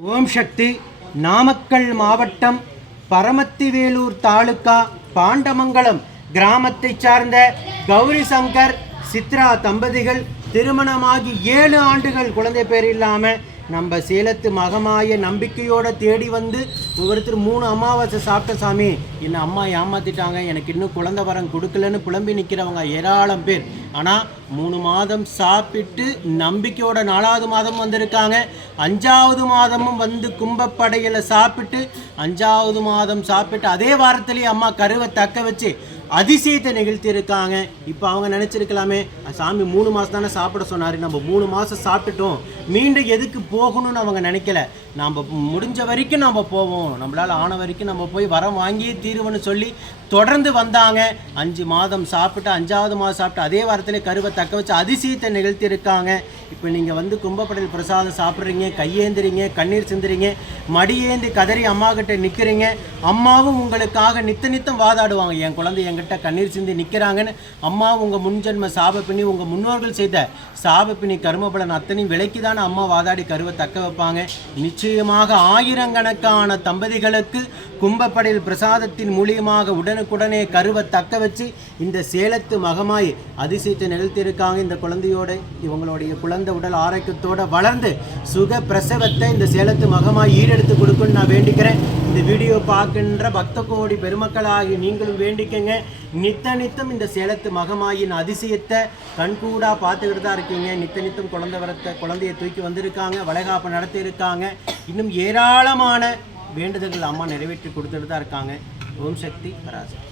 ஓம் சக்தி நாமக்கல் மாவட்டம் பரமத்திவேலூர் தாலுகா பாண்டமங்கலம் கிராமத்தைச் சார்ந்த கௌரி சங்கர் சித்ரா தம்பதிகள் திருமணமாகி ஏழு ஆண்டுகள் குழந்தை பேர் இல்லாமல் நம்ம சேலத்து மகமாய நம்பிக்கையோட தேடி வந்து ஒவ்வொருத்தர் மூணு அமாவாசை சாப்பிட்ட சாமி என்னை அம்மா ஏமாத்திட்டாங்க எனக்கு இன்னும் குழந்தை வரம் கொடுக்கலன்னு புலம்பி நிற்கிறவங்க ஏராளம் பேர். ஆனால் மூணு மாதம் சாப்பிட்டு நம்பிக்கையோட நாலாவது மாதம் வந்திருக்காங்க. அஞ்சாவது மாதமும் வந்து கும்பப்படையில் சாப்பிட்டு அஞ்சாவது மாதம் சாப்பிட்டு அதே வாரத்திலேயே அம்மா கருவை தக்க வச்சு அதிசயத்தை நிகழ்த்தி இருக்காங்க இப்போ அவங்க நினச்சிருக்கலாமே சாமி மூணு மாதம் தானே சாப்பிட சொன்னார். நம்ம மூணு மாதம் சாப்பிட்டுட்டோம். மீண்டும் எதுக்கு போகணும்னு அவங்க நினைக்கல. நாம் முடிஞ்ச வரைக்கும் நம்ம போவோம். நம்மளால் ஆன வரைக்கும் நம்ம போய் வரம் வாங்கியே தீருவோன்னு சொல்லி தொடர்ந்து வந்தாங்க. அஞ்சு மாதம் சாப்பிட்டு அஞ்சாவது மாதம் சாப்பிட்டு அதே வாரத்திலே கருவை தக்க வச்சு அதிசயத்தை நிகழ்த்தி இருக்காங்க இப்போ நீங்கள் வந்து கும்பப்படல் பிரசாதம் சாப்பிட்றீங்க கையேந்துறீங்க கண்ணீர் சிந்துறீங்க. மடியேந்தி கதறி அம்மா கிட்ட நிற்கிறீங்க அம்மாவும் உங்களுக்காக நித்த நித்தம் வாதாடுவாங்க. என் குழந்தை என்கிட்ட கண்ணீர் சிந்தி நிற்கிறாங்கன்னு அம்மா உங்கள் முன்ஜென்ம சாபப்பிணி உங்கள் முன்னோர்கள் செய்த சாபப்பிணி கருமபலன் அத்தனையும் விலைக்கு தானே அம்மா வாதாடி கருவை தக்க வைப்பாங்க. நிச்சயமாக ஆயிரக்கணக்கான தம்பதிகளுக்கு கும்பப்படையில் பிரசாதத்தின் மூலியமாக உடனுக்குடனே கருவை தக்க வச்சு இந்த சேலத்து மகமாய் அதிசயத்தை நிகழ்த்தியிருக்காங்க இந்த குழந்தையோட. இவங்களுடைய குழந்தை உடல் ஆரோக்கியத்தோடு வளர்ந்து சுக பிரசவத்தை இந்த சேலத்து மகமாய் ஈடெடுத்து கொடுக்குன்னு நான் வேண்டிக்கிறேன். இந்த வீடியோ பார்க்கின்ற பக்த கோடி பெருமக்களாகி நீங்களும் வேண்டிக்கங்க. நித்த நித்தம் இந்த சேலத்து மகமாயின் அதிசயத்தை கண்கூடாக பார்த்துக்கிட்டு தான் இருக்கீங்க. நித்த நித்தம் குழந்தை வரத்தை குழந்தையை தூக்கி வந்திருக்காங்க வளைகாப்பு நடத்தியிருக்காங்க இன்னும் ஏராளமான வேண்டுதல்கள் அம்மா நிறைவேற்றி கொடுத்துட்டு தான் இருக்காங்க. ஓம் சக்தி பராசக்தி.